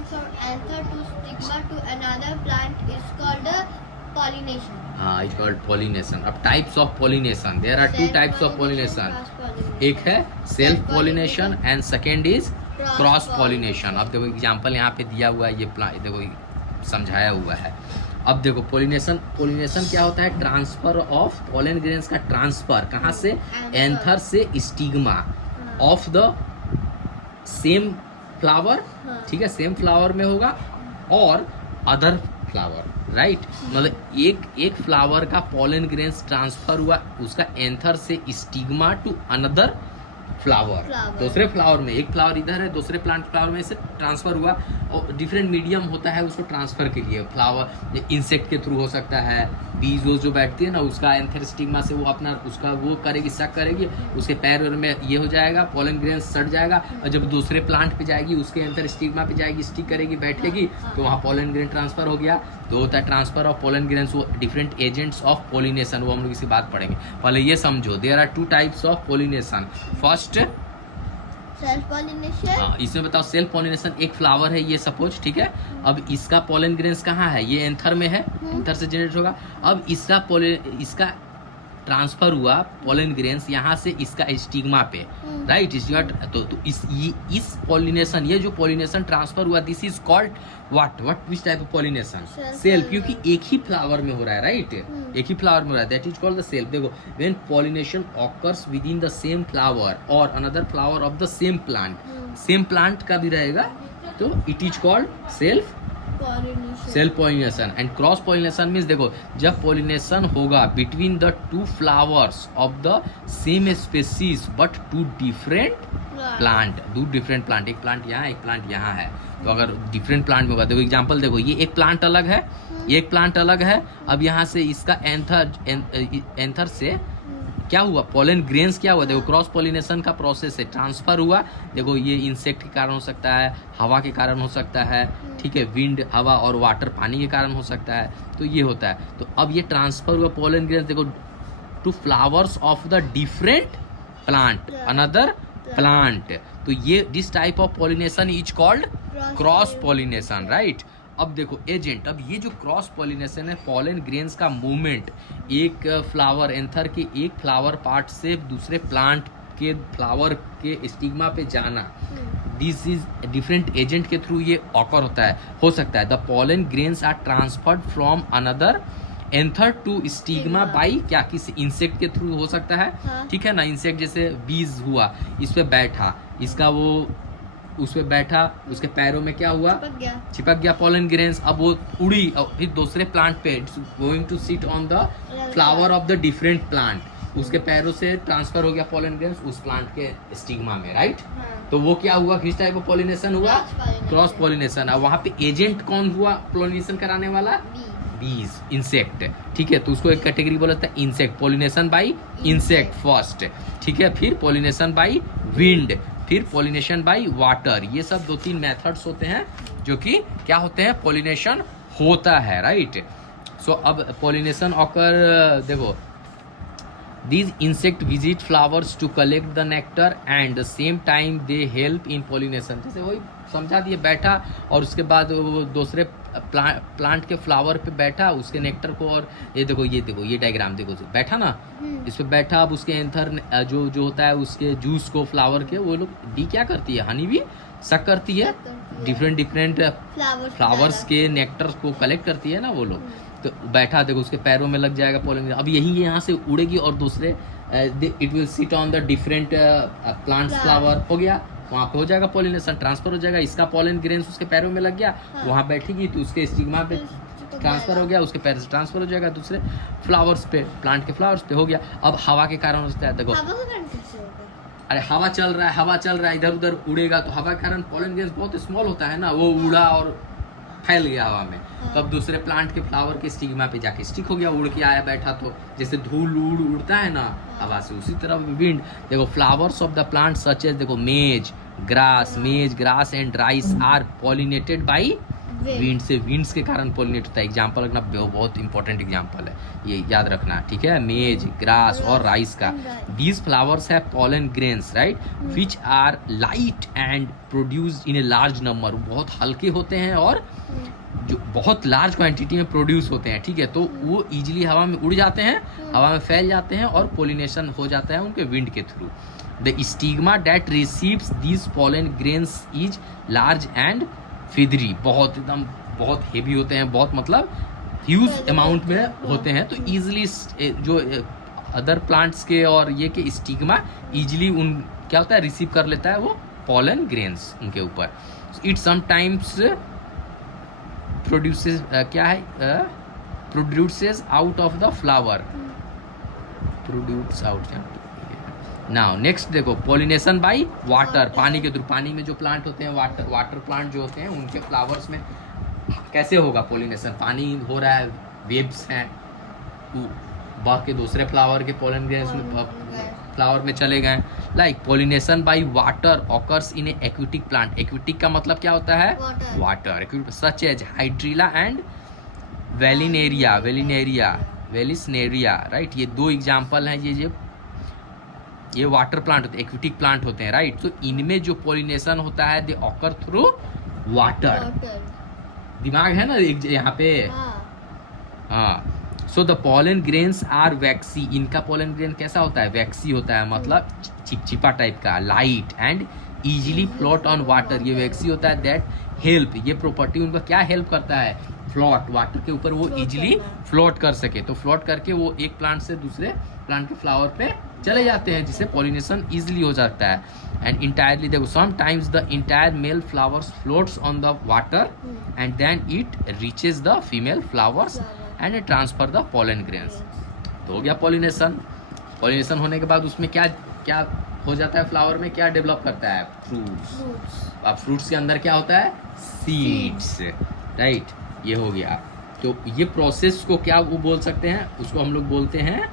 pollen from anther to stigma to another plant is called pollination. It's called pollination. अब types of pollination, there are two types of pollination. एक है self pollination and second is cross pollination. अब देखो example यहाँ पे दिया हुआ है, ये प्लांट देखो समझाया हुआ है. अब देखो पॉलिनेशन क्या होता है? ट्रांसफर ऑफ पॉलन ग्रेन्स का ट्रांसफर कहाँ से? एंथर से stigma of the same flower. ठीक है, सेम फ्लावर में होगा और अदर फ्लावर, राइट. मतलब एक फ्लावर का पॉलन ग्रेन्स ट्रांसफर हुआ उसका एंथर से स्टिग्मा टू अनदर फ्लावर. दूसरे फ्लावर में, एक फ्लावर इधर है, दूसरे प्लांट फ्लावर में से ट्रांसफर हुआ और डिफरेंट मीडियम होता है उसको ट्रांसफर के लिए. फ्लावर इंसेक्ट के थ्रू हो सकता है, बीज वो जो बैठती है ना उसका एंथर स्टिग्मा से वो अपना उसका वो करेगी, सक करेगी, उसके पैर में ये हो जाएगा, पॉलन ग्रेन सड़ जाएगा और जब दूसरे प्लांट पे जाएगी उसके एंथर स्टिग्मा पे जाएगी, स्टिक करेगी, बैठेगी तो वहाँ पॉलन ग्रेन ट्रांसफर हो गया. तो होता है ट्रांसफर ऑफ पॉलन ग्रेन्स, वो डिफरेंट एजेंट्स ऑफ पॉलिनेशन, वो हम लोग इसी बात पढ़ेंगे. पहले ये समझो, there are two types of pollination. First self pollination. हाँ, इसमें बताओ सेल्फ पॉलिनेशन. एक फ्लावर है ये सपोज, ठीक है. अब इसका पॉलन ग्रेन्स कहाँ है? ये एंथर में है, एंथर से जनरेट होगा. अब इसका ट्रांसफर हुआ पॉलन ग्रेन्स यहाँ से इसका स्टिग्मा पे, राइट. तो इस पॉलिनेशन, ये जो पॉलिनेशन ट्रांसफर हुआ, this is called what which type of pollination? Self. क्योंकि एक ही फ्लावर में हो रहा है, राइट. एक ही फ्लावर में हो रहा है, that is called the self. देखो, when pollination occurs within the same flower और another flower of the same plant, same plant का भी रहेगा तो it is called self pollination. And cross pollination means देखो, जब पॉलिनेशन होगा between the two flowers of the same species but two different plant. एक plant यहाँ, एक प्लांट यहाँ है, तो अगर डिफरेंट प्लांट में होगा, देखो एग्जांपल देखो, ये एक प्लांट अलग है, ये एक प्लांट अलग है. अब यहाँ से इसका एंथर से क्या हुआ? पॉलन ग्रेन्स क्या हुआ? देखो क्रॉस पॉलिनेशन का प्रोसेस है, ट्रांसफर हुआ. देखो ये इंसेक्ट के कारण हो सकता है, हवा के कारण हो सकता है, ठीक है, विंड, हवा और वाटर, पानी के कारण हो सकता है. तो ये होता है. तो अब ये ट्रांसफर हुआ पॉलन ग्रेन्स, देखो two flowers of the different plant, another plant. तो ये this type of pollination is called cross pollination, right. अब देखो एजेंट, अब ये जो क्रॉस पॉलिनेशन है, पॉलन ग्रेन्स का मूवमेंट, एक फ्लावर एंथर के एक फ्लावर पार्ट से दूसरे प्लांट के फ्लावर के स्टिग्मा पे जाना, दिस इज डिफरेंट एजेंट के थ्रू ये ऑकर होता है, हो सकता है. The pollen grains are transferred from another anther to stigma by क्या? किसी इंसेक्ट के थ्रू हो सकता है, ठीक है ना. इंसेक्ट जैसे बीज हुआ, इस पे बैठा, इसका वो उस पे बैठा, उसके पैरों में क्या हुआ? चिपक गया पॉलन ग्रेन्स. अब वो उड़ी और फिर दूसरे प्लांट पे going to sit on the flower of the different plant, उसके पैरों से ट्रांसफर हो गया पॉलन ग्रेन्स उस प्लांट के स्टिग्मा में, राइट. तो वो क्या हुआ? किस टाइप ऑफ पॉलिनेशन हुआ? Cross pollination. अब वहाँ पे एजेंट कौन हुआ पॉलिनेशन कराने वाला? बीज, इंसेक्ट, ठीक है. तो उसको एक कैटेगरी बोला जाता है insect. Pollination by insect first, ठीक है. फिर पॉलिनेशन बाई विंड, फिर पॉलिनेशन बाई वाटर. ये सब 2-3 मेथड्स होते हैं जो कि क्या होते हैं? पॉलिनेशन होता है, राइट. सो अब पॉलिनेशन ऑकर, देखो these insect visit flowers to collect the nectar and the same time they help in pollination. जैसे वही समझा दिए, बैठा और उसके बाद वो दूसरे प्लांट के फ्लावर पे बैठा, उसके नेक्टर को, और ये देखो ये डायग्राम देखो, बैठा ना, इस पे बैठा. अब उसके एंथर जो होता है उसके जूस को फ्लावर के, वो लोग डी क्या करती है? हनी भी सक करती है, डिफरेंट फ्लावर्स के नेक्टर को कलेक्ट करती है ना वो लोग. तो बैठा, देखो उसके पैरों में लग जाएगा पॉलन. अब यही यहाँ से उड़ेगी और दूसरे it will sit on the different plants flower, हो गया, वहाँ पे हो जाएगा पॉलिनेशन, ट्रांसफर हो जाएगा. इसका पॉलन ग्रेन्स उसके पैरों में लग गया, वहाँ बैठेगी तो उसके स्टिग्मा पे ट्रांसफर हो गया, उसके पैर से ट्रांसफर हो जाएगा दूसरे फ्लावर्स पे, प्लांट के फ्लावर्स पे, हो गया. अब हवा के कारण होता है, देखो अरे हवा चल रहा है इधर उधर उड़ेगा, तो हवा के कारण पॉलन ग्रेन्स बहुत स्मॉल होता है ना, वो उड़ा और फैल गया हवा में. तब दूसरे प्लांट के फ्लावर के स्टिग्मा पे जाके स्टिक हो गया, उड़ के आया बैठा. तो जैसे धूल उड़ता है ना हवा से, उसी तरह विंड. देखो flowers of the plant such as, देखो maize grass and rice are pollinated by wind से, विंड्स के कारण पोलिनेट होता है। एग्जाम्पल रखना, बहुत इंपॉर्टेंट एग्जाम्पल है, ये याद रखना, ठीक है। मेज, ग्रास और राइस का, दीज फ्लावर्स है pollen grains, right, which are light and produced in a large number, बहुत हल्के होते हैं और जो बहुत लार्ज क्वांटिटी में प्रोड्यूस होते हैं, ठीक है। तो वो इजीली हवा में उड़ जाते हैं, हवा में फैल जाते हैं और पोलिनेशन हो जाता है उनके विंड के through. The stigma that receives these pollen grains is large and feathery, बहुत एकदम बहुत हेवी होते हैं, बहुत मतलब ह्यूज अमाउंट में होते हैं। तो इजीली जो अदर प्लांट्स के और ये के स्टिग्मा इजीली उन क्या होता है रिसीव कर लेता है वो पॉलन ग्रेन्स उनके ऊपर। इट समटाइम्स प्रोड्यूसेस क्या है, produces out of the flower, produce out. Now next देखो, पॉलिनेशन बाय वाटर, पानी के थ्रू। पानी में जो प्लांट होते हैं, वाटर प्लांट जो होते हैं, उनके फ्लावर्स में कैसे होगा पॉलिनेशन? पानी हो रहा है, वेव्स हैं, बह के दूसरे फ्लावर के पोलन ग्रेन्स में फ्लावर में चले गए। Like pollination by water occurs in aquatic plant. Aquatic का मतलब क्या होता है? Water. Such as hydrilla and vallisneria, vallisneria, right. ये दो एग्जाम्पल हैं, ये वाटर प्लांट होते हैं, एक्वेटिक प्लांट होते हैं, राइट। तो इनमें जो पॉलिनेशन होता है दे ऑकर थ्रू वाटर। दिमाग है ना यहाँ पे, हाँ। So the pollen grains are waxy, इनका पॉलन ग्रेन कैसा होता है? वैक्सी होता है, मतलब चिपचिपा टाइप का, light and easily float on water. ये वैक्सी होता है, दैट हेल्प, ये प्रॉपर्टी उनका क्या हेल्प करता है? फ्लोट, वाटर के ऊपर वो इजीली फ्लोट कर सके। तो फ्लोट करके वो एक प्लांट से दूसरे प्लांट के फ्लावर पे चले जाते हैं, जिससे पॉलिनेशन इजीली हो जाता है। एंड इंटायरली देखो, sometimes the entire male flowers floats on the water and then it reaches the female flowers and transfer the pollen grains. तो हो गया पॉलिनेशन। पॉलिनेशन होने के बाद उसमें क्या क्या हो जाता है? फ्लावर में क्या डेवलप करता है? फ्रूट्स। अब फ्रूट्स के अंदर क्या होता है? Seeds, right. ये हो गया। तो ये प्रोसेस को क्या वो बोल सकते हैं? उसको हम लोग बोलते हैं,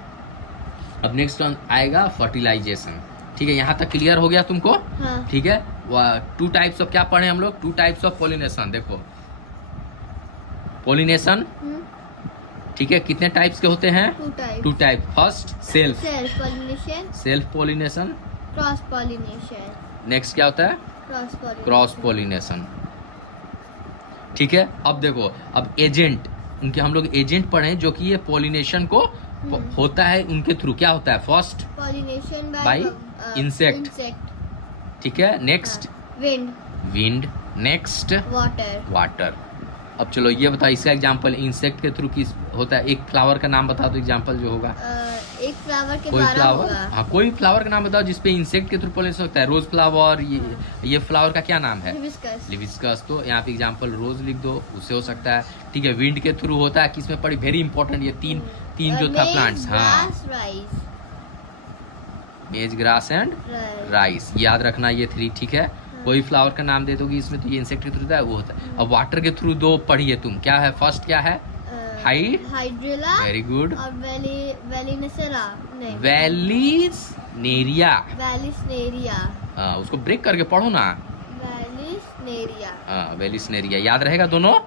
अब नेक्स्ट आएगा फर्टिलाइजेशन, ठीक है। यहाँ तक क्लियर हो गया तुमको? हाँ। ठीक है। 2 टाइप्स ऑफ क्या पढ़े हम लोग? 2 टाइप्स ऑफ पॉलिनेशन। देखो पॉलिनेशन, ठीक है, कितने टाइप्स के होते हैं? 2 type. First self pollination, self pollination, cross pollination. Next क्या होता है? क्रॉस पॉलिनेशन, ठीक है। अब देखो, अब एजेंट, उनके हम लोग एजेंट पढ़े जो कि ये पॉलिनेशन को होता है उनके थ्रू। क्या होता है? फर्स्ट पॉलिनेशन बाय इंसेक्ट, ठीक है। Next wind, next water. अब चलो ये बताओ, इसका एग्जांपल इंसेक्ट के थ्रू किस होता है? एक फ्लावर का नाम बता दो, एग्जांपल जो होगा। एक फ्लावर के कोई द्वारा फ्लावर, होगा। हाँ, कोई फ्लावर का नाम बताओ जिसपे इंसेक्ट के थ्रू पॉलिनेशन होता है। रोज फ्लावर, ये फ्लावर का क्या नाम है? लिविस्कस। तो यहाँ पे एग्जांपल रोज लिख दो, उससे हो सकता है, ठीक है। विंड के थ्रू होता है, किसमें पड़ी? वेरी इंपॉर्टेंट, ये तीन जो था प्लांट्स, हाँ, मेज, ग्रास एंड राइस, याद रखना ये 3, ठीक है। कोई फ्लावर का नाम दे दोगी इसमें, तो ये इंसेक्ट के थ्रू होता है, वो होता है। अब वाटर के थ्रू 2 पढ़िए तुम, क्या है? फर्स्ट क्या है? हाइड्रिला, वेरी गुड, और वेलिसनेरिया। वेलिसनेरिया, उसको ब्रेक करके पढ़ो ना। वेलिसनेरिया, वेलिसनेरिया, याद रहेगा दोनों।